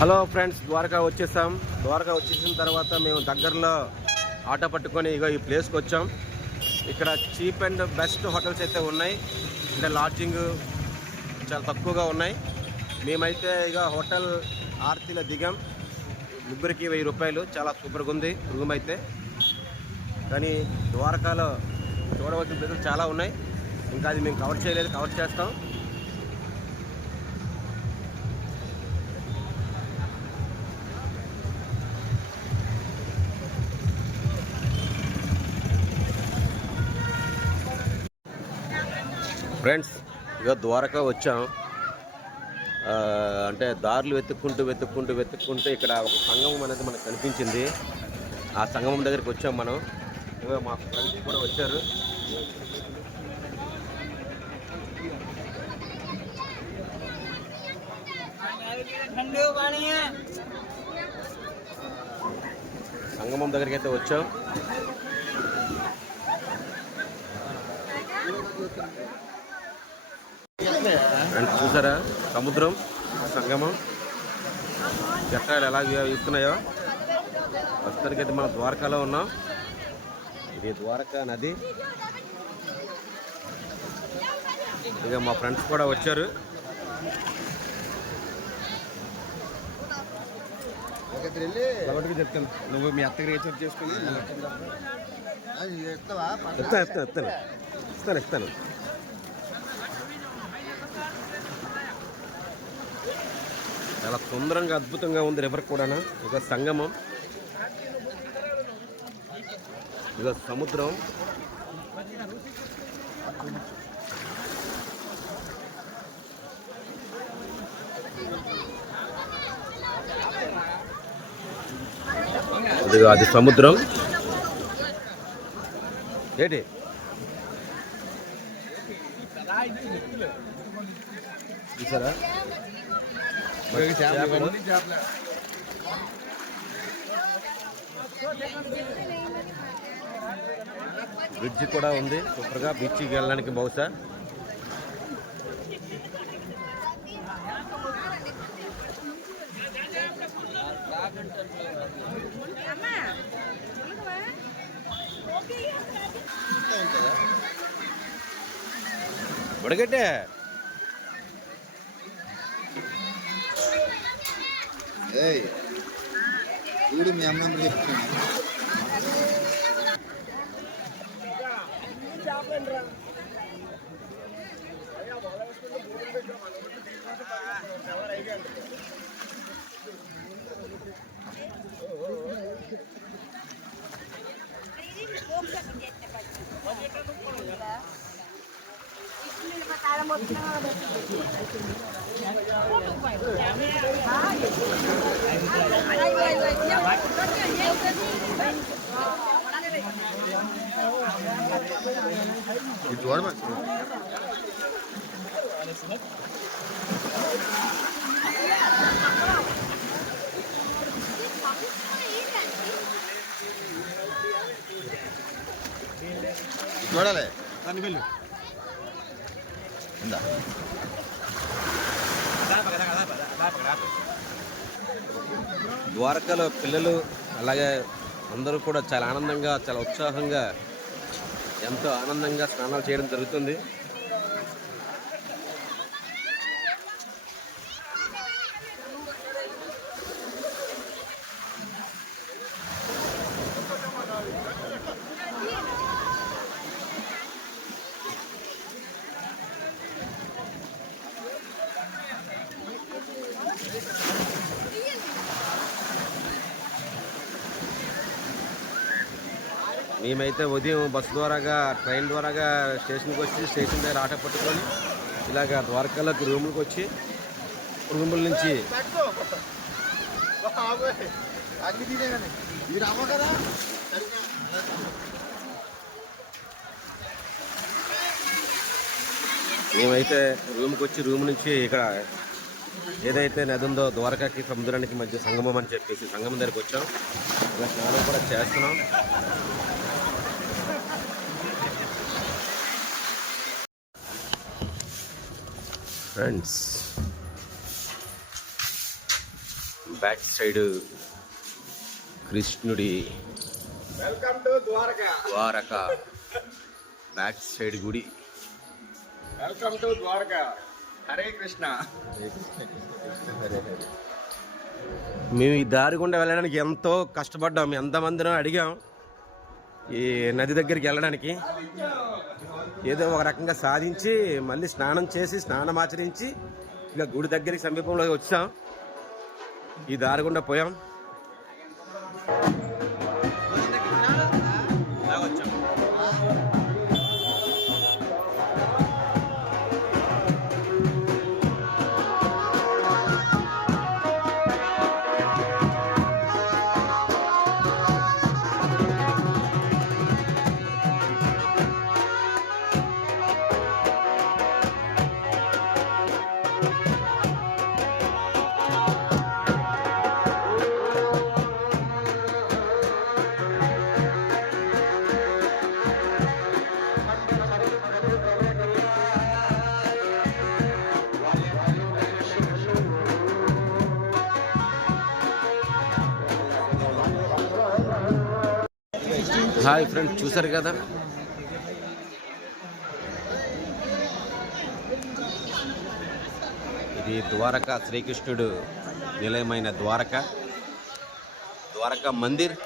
Hello friends Dwaraka వచ్చేసాం. ద్వారకా వచ్చేసిన తర్వాత మేము దగ్గరలో ఆటో పట్టుకొని ఇగో ఈ ప్లేస్కి వచ్చాం. ఇక్కడ చీప్ అండ్ బెస్ట్ హోటల్స్ అయితే ఉన్నాయి. అంటే లాడ్జింగ్ చాలా తక్కువగా ఉన్నాయి. మేమైతే ఇక హోటల్ ఆర్తిలో దిగాం. ముగ్గురికి వెయ్యి రూపాయలు చాలా సూపర్గా ఉంది రూమ్ అయితే. కానీ ద్వారకాలో చూడవలసిన ప్లేసులు చాలా ఉన్నాయి. ఇంకా అది మేము కవర్ చేయలేదు కవర్ చేస్తాం. ఫ్రెండ్స్ ఇక ద్వారకా వచ్చాం. అంటే దారులు వెతుక్కుంటూ వెతుక్కుంటూ వెతుక్కుంటూ ఇక్కడ ఒక సంగమం అనేది మనకు కనిపించింది. ఆ సంగమం దగ్గరికి వచ్చాం మనం. ఇక మా ఫ్రెండ్స్ కూడా వచ్చారు. సంగమం దగ్గరికి అయితే వచ్చాం. అండ్ చూసారా? సముద్రం సంగమం. జట్టాలు ఎలా వీస్తున్నాయో? ప్రస్తుతానికి అయితే మనం ద్వారకాలో ఉన్నాం. ఇది ద్వారకా నది. ఇక మా ఫ్రెండ్స్ కూడా వచ్చారు. చెప్తాను. నువ్వు మీ అత్తగారు రీఛార్జ్ చేసుకుని ఇస్తాను ఇస్తాను ఇస్తాను ఇస్తాను చాలా సుందరంగా అద్భుతంగా ఉంది రివర్ కూడా ఇక సంగమం. ఇక సముద్రం. అది అది సముద్రం. ఏంటి? చూసారా? బ్రిడ్జ్ కూడా ఉంది. సూపర్గా బీచ్కి వెళ్ళడానికి బహుశా. బుడగట్టే. ఏయ్ చూడు మీ అమ్మ నెంబర్ చెప్తున్నా ఇది చూడమా చూడాలి దాన్ని వెళ్ళు ఉందా ద్వారకాలో పిల్లలు అలాగే అందరూ కూడా చాలా ఆనందంగా చాలా ఉత్సాహంగా ఎంతో ఆనందంగా స్నానాలు చేయడం జరుగుతుంది. మేమైతే ఉదయం బస్సు ద్వారాగా ట్రైన్ ద్వారాగా స్టేషన్కి వచ్చి స్టేషన్ దగ్గర ఆటో పట్టుకొని ఇలాగ ద్వారకాలకు రూములకు వచ్చి రూముల నుంచి మేమైతే రూమ్కి వచ్చి రూమ్ నుంచి ఇక్కడ ఏదైతే నది ఉందో ద్వారకాకి సముద్రానికి మధ్య సంగమం అని చెప్పేసి సంగమం దగ్గరికి వచ్చాం. ఇలా స్నానం కూడా చేస్తున్నాం. ఫ్రెండ్స్ బ్యాక్ సైడ్ కృష్ణుడి welcome to Dwarka. Dwarka. Back side గుడి. Welcome to Dwarka. Hare Krishna. మేము ఈ దారి గుండా వెళ్ళడానికి ఎంతో కష్టపడ్డాం. ఎంతమందినో అడిగాం ఈ నది దగ్గరికి వెళ్ళడానికి. ఏదో ఒక రకంగా సాధించి మళ్ళీ స్నానం చేసి స్నానం ఆచరించి ఇక గుడి దగ్గరికి సమీపంలో వచ్చాం. ఈ దారి గుండా పోయాం. హాయ్ ఫ్రెండ్ చూసారు కదా? ఇది ద్వారక శ్రీకృష్ణుడు నిలయమైన ద్వారక. ద్వారక మందిర్.